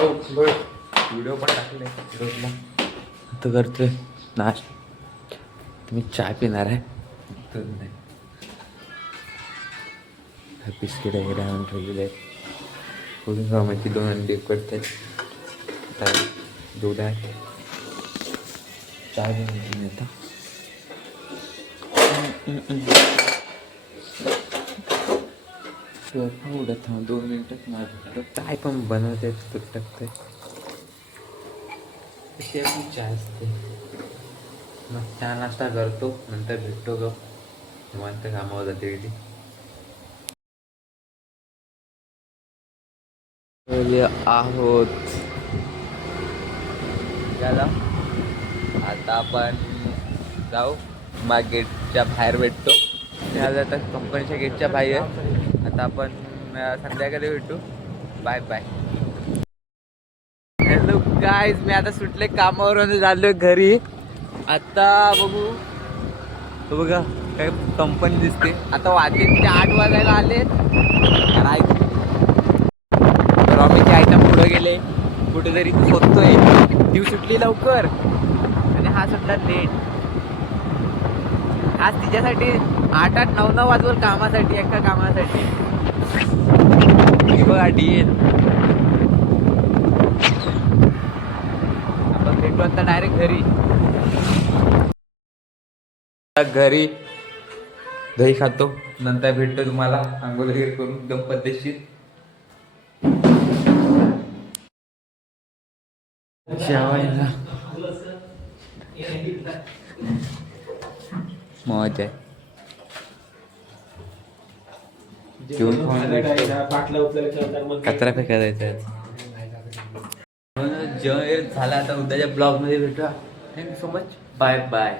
Video पण टाकले रोजला. आता करतोय नाश्ता. तुम्ही चहा पिणार आहे तर नाही. बिस्किट वगैरे आणून ठेवलेले आहेत. पुढे गव्हाची 2 अंडी करतात. दूध आहे. चहा घेऊन येता. उडत 2 मिनिटच माझं काय पण बनवते तू टाकते. अशी आपली चहा असते. मग चहा नाश्ता करतो, नंतर भेटतो ग निवांत कामावर जाते गेली. आहोत झाला. आता आपण जाऊ. मग गेटच्या बाहेर भेटतो. झालं तर कंपनीच्या गेटच्या बाहेर. आता आपण संध्याकाळी भेटू. Bye bye. हॅलो गाईज, मी आता सुटले कामावरून झालोय घरी. आता बघू तो बघा काय कंपनी दिसते. आता वाजले ते 8 वाजायला आले. तर आम्ही ते आयटम पुढे गेले कुठेतरी शोधतोय. ती सुटली लवकर आणि हा सुटला लेट. आज तिच्यासाठी 8-8, 9-9 वाजवर कामासाठी, एका कामासाठी. बघा डीएल. आपण भेटू आता डायरेक्ट घरी दही खातो. नंतर भेटतो तुम्हाला आंघोळ वगैरे करून एकदम पद्धतशीर. जेवायला मौज आहे. जेवण कचरा फेकायला जायचं. जेवण झालं. आता उद्याच्या ब्लॉग मध्ये भेटूया. Thank you so much. Bye bye.